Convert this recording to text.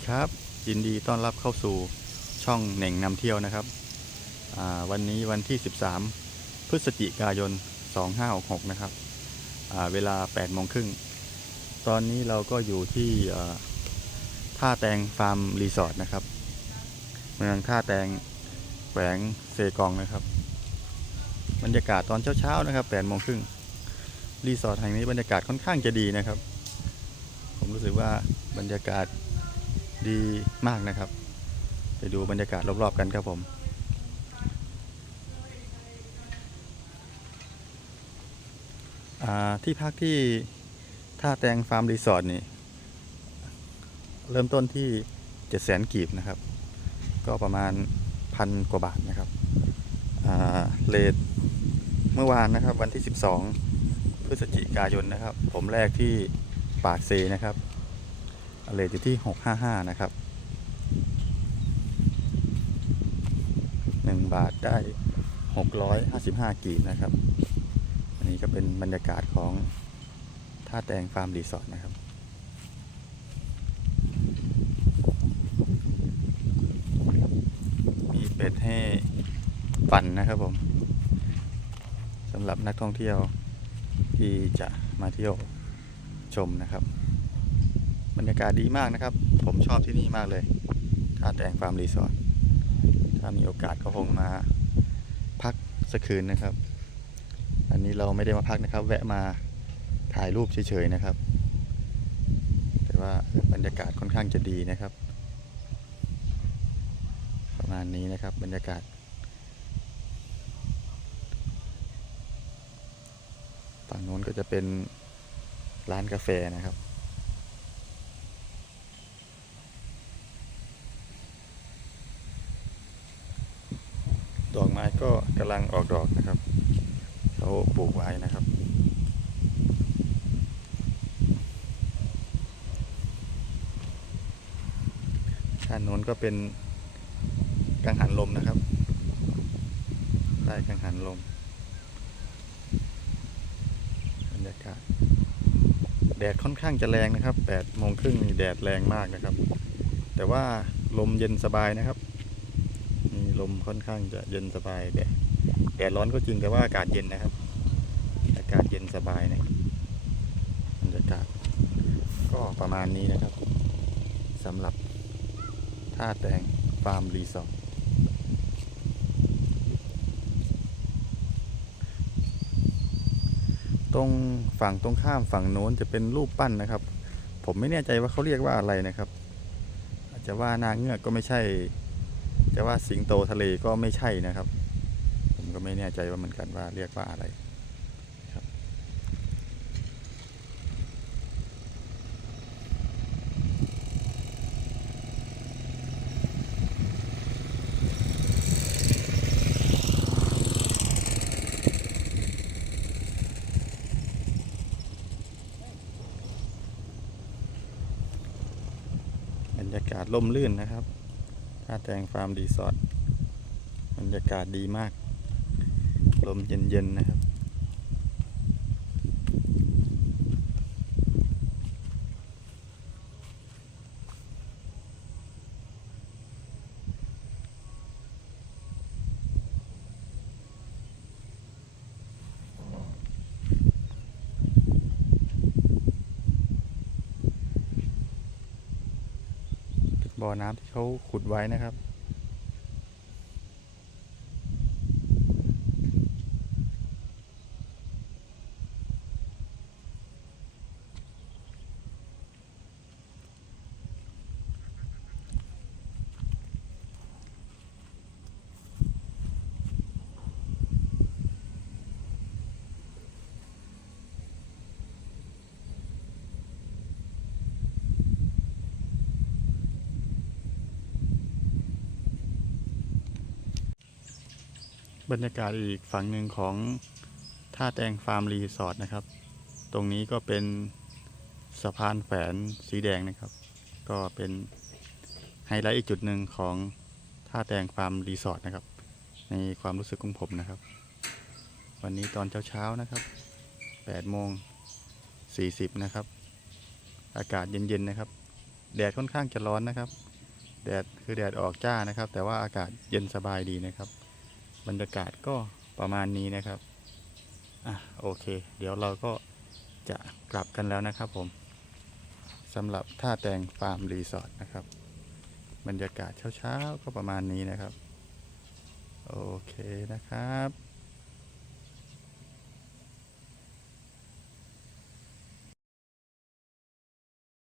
ดีครับ ยินดีต้อนรับเข้าสู่ช่องเหน่งนำเที่ยวนะครับ วันนี้วันที่ 13 พฤศจิกายน 2566 นะครับ เวลา8โมงครึ่ง ตอนนี้เราก็อยู่ที่ท่าแตงฟาร์มรีสอร์ทนะครับ เมืองท่าแตงแขวงเซกองนะครับ บรรยากาศตอนเช้าๆนะครับ8โมงครึ่งรีสอร์ทแห่งนี้บรรยากาศค่อนข้างจะดีนะครับ ผมรู้สึกว่าบรรยากาศ ดีมากนะครับ ไปดูบรรยากาศรอบๆกันครับผมที่พักที่ท่าแตงฟาร์มรีสอร์ทนี่ เริ่มต้นที่7 0 0 0 0กีบนะครับ ก็ประมาณพันกว่าบาทนะครับเลทเมื่อวานนะครับวันที่ 12 พฤศจิกายนนะครับ ผมแรกที่ปากเซนะครับ เลทอยู่ที่ 655 นะครับ 1 บาทได้ 655 กีบนะครับ อันนี้ก็เป็นบรรยากาศของท่าแตงฟาร์มรีสอร์ทนะครับมีเป็ดให้ปั่นนะครับผมสำหรับนักท่องเที่ยวที่จะมาเที่ยวชมนะครับ บรรยากาศดีมากนะครับ ผมชอบที่นี่มากเลยท่าแตงฟาร์มรีสอร์ทถ้ามีโอกาสก็คงมาพักสักคืนนะครับ อันนี้เราไม่ได้มาพักนะครับ แวะมาถ่ายรูปเฉยๆนะครับ แต่ว่าบรรยากาศค่อนข้างจะดีนะครับ ประมาณนี้นะครับบรรยากาศฝั่งโน้นก็จะเป็นร้านกาแฟนะครับ ดอกไม้ก็กำลังออกดอกนะครับเขาปลูกไว้นะครับ ด้านโน้นก็เป็นกังหันลมนะครับ ใต้กังหันลมบรรยากาศแดดค่อนข้างจะแรงนะครับ8โมงครึ่งแดดแรงมากนะครับ แต่ว่าลมเย็นสบายนะครับ ลมค่อนข้างจะเย็นสบายแดดแดดร้อนก็จริงแต่ว่าอากาศเย็นนะครับ อากาศเย็นสบายนะครับบรรยากาศก็ประมาณนี้นะครับสำหรับท่าแตงฟาร์มรีสอร์ทตรงฝั่งตรงข้ามฝั่งโน้นจะเป็นรูปปั้นนะครับ ผมไม่แน่ใจว่าเขาเรียกว่าอะไรนะครับ อาจจะว่านางเงือกก็ไม่ใช่ จะว่าสิงโตทะเลก็ไม่ใช่นะครับ ผมก็ไม่แน่ใจว่าเหมือนกันว่าเรียกว่าอะไรครับ บรรยากาศล่มลื่นนะครับ ท่าแตงฟาร์มรีสอร์ทบรรยากาศดีมาก ลมเย็นๆนะครับ บ่อน้ำที่เขาขุดไว้นะครับ บรรยากาศอีกฝั่งหนึ่งของท่าแตงฟาร์มรีสอร์ทนะครับ ตรงนี้ก็เป็นสะพานแขวนสีแดงนะครับ ก็เป็นไฮไลท์อีกจุดหนึ่งของท่าแตงฟาร์มรีสอร์ทนะครับ ในความรู้สึกของผมนะครับ วันนี้ตอนเช้าๆนะครับ8โมง40นะครับ อากาศเย็นๆนะครับ แดดค่อนข้างจะร้อนนะครับ แดดคือแดดออกจ้านะครับ แต่ว่าอากาศเย็นสบายดีนะครับ บรรยากาศก็ประมาณนี้นะครับอะโอเค เดี๋ยวเราก็จะกลับกันแล้วนะครับผมสำหรับท่าแตงฟาร์มรีสอร์ทนะครับ บรรยากาศเช้าๆก็ประมาณนี้นะครับ โอเคนะครับ